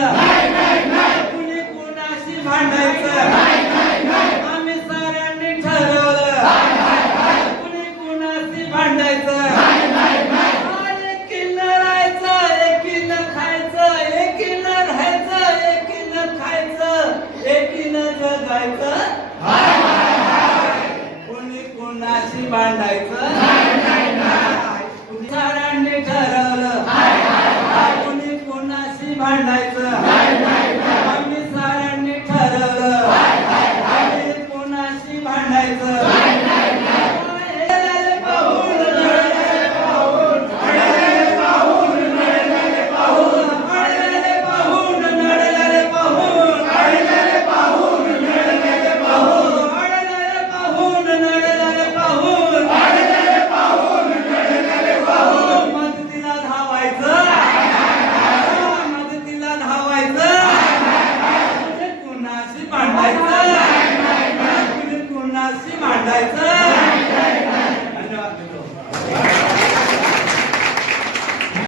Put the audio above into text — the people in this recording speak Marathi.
भांडायचं. कुणी कोणाशी भांडायचं. आम्ही साऱ्यांनी ठरवलं. कुणी कोणाशी भांडायचं. एकीन राहायचं एकीन खायचं एकीन राहायचं एकीन खायचं एकीन कुणी कोणाशी भांडायचं. कोणाशी